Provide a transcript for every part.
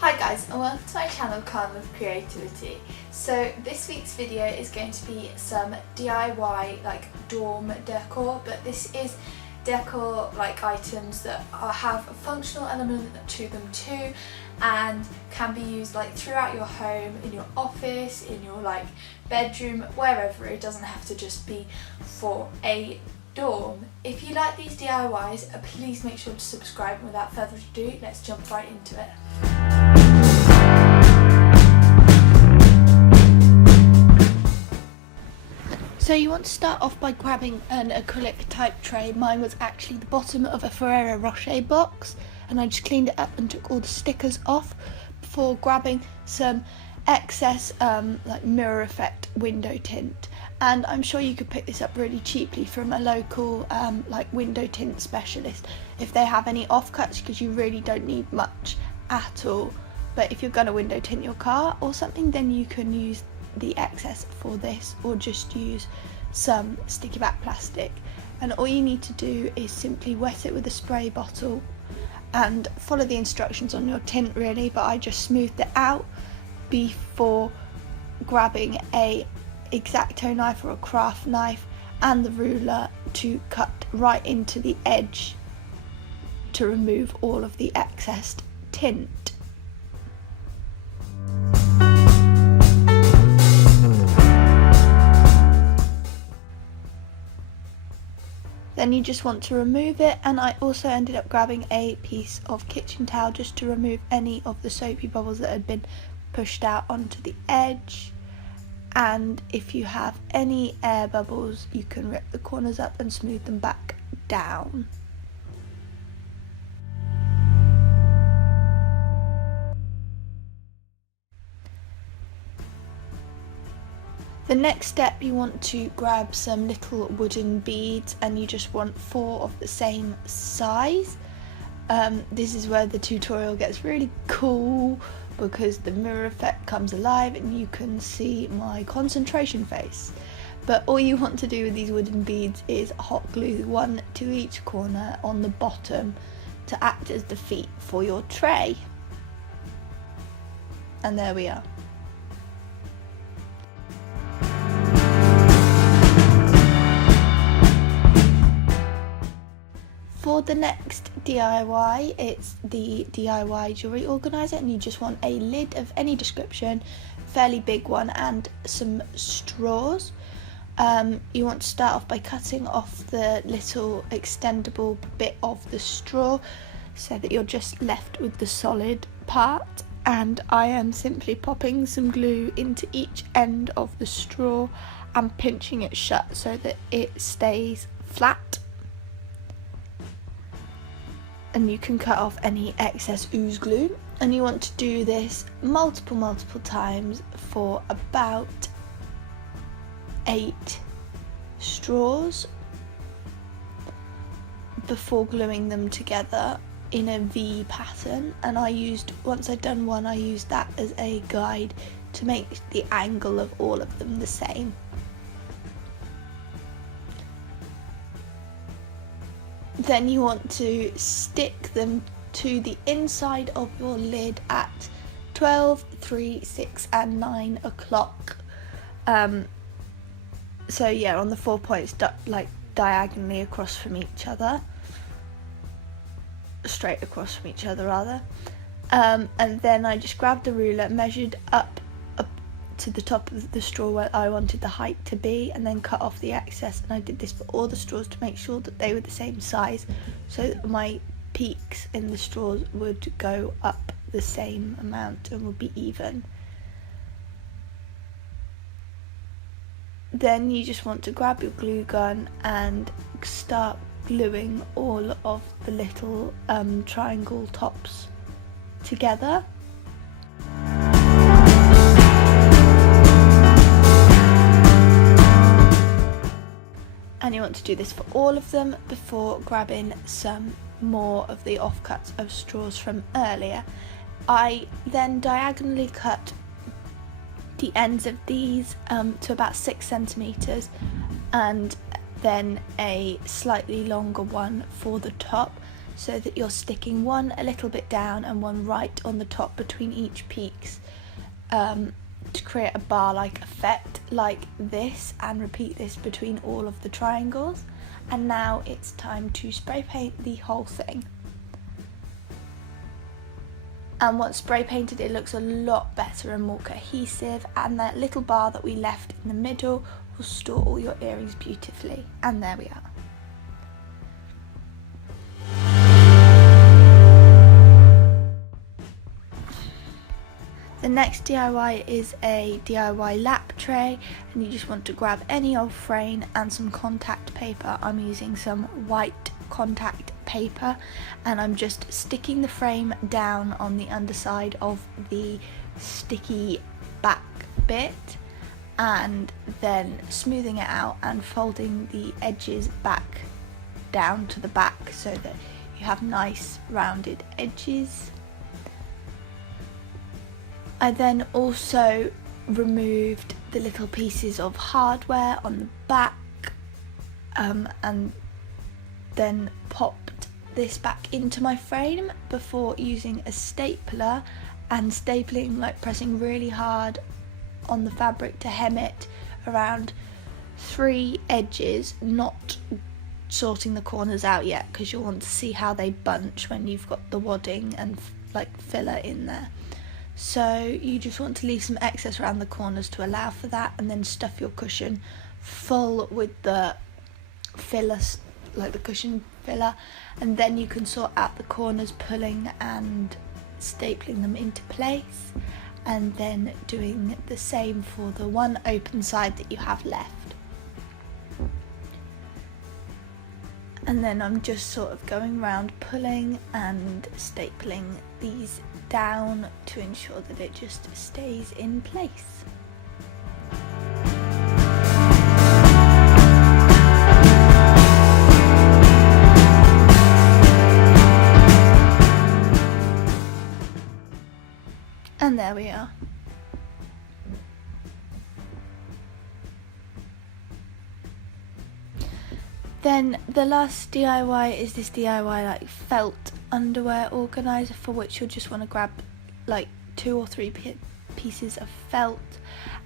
Hi guys, and welcome to my channel Calm with Creativity. So this week's video is going to be some DIY like dorm decor, but this is decor like items that have a functional element to them too and can be used like throughout your home, in your office, in your like bedroom, wherever. It doesn't have to just be for a dorm. If you like these DIYs, please make sure to subscribe, and without further ado, let's jump right into it. So you want to start off by grabbing an acrylic type tray. Mine was actually the bottom of a Ferrero Rocher box, and I just cleaned it up and took all the stickers off before grabbing some excess like mirror effect window tint. And I'm sure you could pick this up really cheaply from a local like window tint specialist if they have any offcuts, because you really don't need much at all. But if you're going to window tint your car or something, then you can use the excess for this, or just use some sticky back plastic. And all you need to do is simply wet it with a spray bottle and follow the instructions on your tint really, but I just smoothed it out before grabbing a X-Acto knife or a craft knife and the ruler to cut right into the edge to remove all of the excess tint. Then you just want to remove it, and I also ended up grabbing a piece of kitchen towel just to remove any of the soapy bubbles that had been pushed out onto the edge. And if you have any air bubbles, you can rip the corners up and smooth them back down. The next step, you want to grab some little wooden beads, and you just want 4 of the same size. This is where the tutorial gets really cool, because the mirror effect comes alive and you can see my concentration face. But all you want to do with these wooden beads is hot glue 1 to each corner on the bottom to act as the feet for your tray. And there we are. For the next DIY, it's the DIY jewellery organiser, and you just want a lid of any description, fairly big one, and some straws. You want to start off by cutting off the little extendable bit of the straw so that you're just left with the solid part, and I am simply popping some glue into each end of the straw and pinching it shut so that it stays flat. And you can cut off any excess ooze glue, and you want to do this multiple times for about 8 straws before gluing them together in a V pattern. And once I'd done one, I used that as a guide to make the angle of all of them the same. Then you want to stick them to the inside of your lid at 12, 3, 6 and 9 o'clock. So yeah, on the 4 points like diagonally across from each other. Straight across from each other rather. And then I just grabbed the ruler, measured up to the top of the straw where I wanted the height to be, and then cut off the excess. And I did this for all the straws to make sure that they were the same size, so that my peaks in the straws would go up the same amount and would be even. Then you just want to grab your glue gun and start gluing all of the little triangle tops together. And you want to do this for all of them before grabbing some more of the offcuts of straws from earlier. I then diagonally cut the ends of these to about 6 centimeters, and then a slightly longer one for the top, so that you're sticking one a little bit down and one right on the top between each peaks, to create a bar-like effect like this, and repeat this between all of the triangles. And now it's time to spray paint the whole thing. And once spray painted, it looks a lot better and more cohesive, and that little bar that we left in the middle will store all your earrings beautifully. And there we are. The next DIY is a DIY lap tray, and you just want to grab any old frame and some contact paper. I'm using some white contact paper, and I'm just sticking the frame down on the underside of the sticky back bit, and then smoothing it out and folding the edges back down to the back so that you have nice rounded edges. I then also removed the little pieces of hardware on the back, and then popped this back into my frame before using a stapler and stapling, like pressing really hard on the fabric to hem it around 3 edges, not sorting the corners out yet because you'll want to see how they bunch when you've got the wadding and like filler in there. So you just want to leave some excess around the corners to allow for that, and then stuff your cushion full with the filler, like the cushion filler, and then you can sort out the corners, pulling and stapling them into place, and then doing the same for the one open side that you have left. And then I'm just sort of going around pulling and stapling these down to ensure that it just stays in place. And there we are. Then the last DIY is this DIY like felt underwear organizer, for which you'll just want to grab like 2 or 3 pieces of felt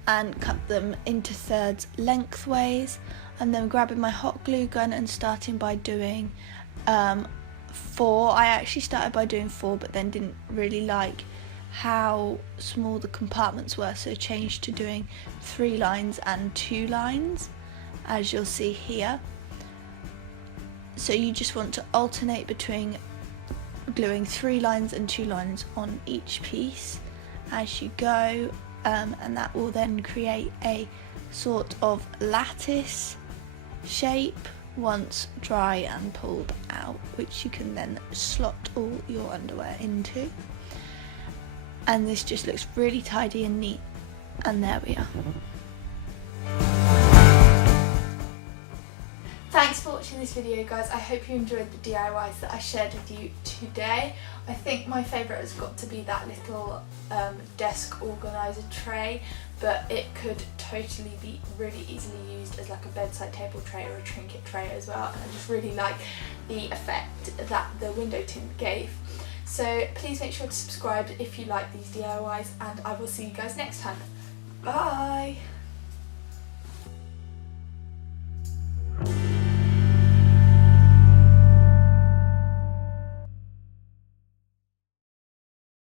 and cut them into thirds lengthways, and then grabbing my hot glue gun and starting by doing 4. I actually started by doing 4 but then didn't really like how small the compartments were, so changed to doing 3 lines and 2 lines, as you'll see here. So you just want to alternate between gluing 3 lines and 2 lines on each piece as you go, and that will then create a sort of lattice shape once dry and pulled out, which you can then slot all your underwear into. And this just looks really tidy and neat, and there we are. Thanks for watching this video, guys. I hope you enjoyed the DIYs that I shared with you today. I think my favourite has got to be that little desk organiser tray, but it could totally be really easily used as like a bedside table tray or a trinket tray as well, and I just really like the effect that the window tint gave. So please make sure to subscribe if you like these DIYs, and I will see you guys next time. Bye!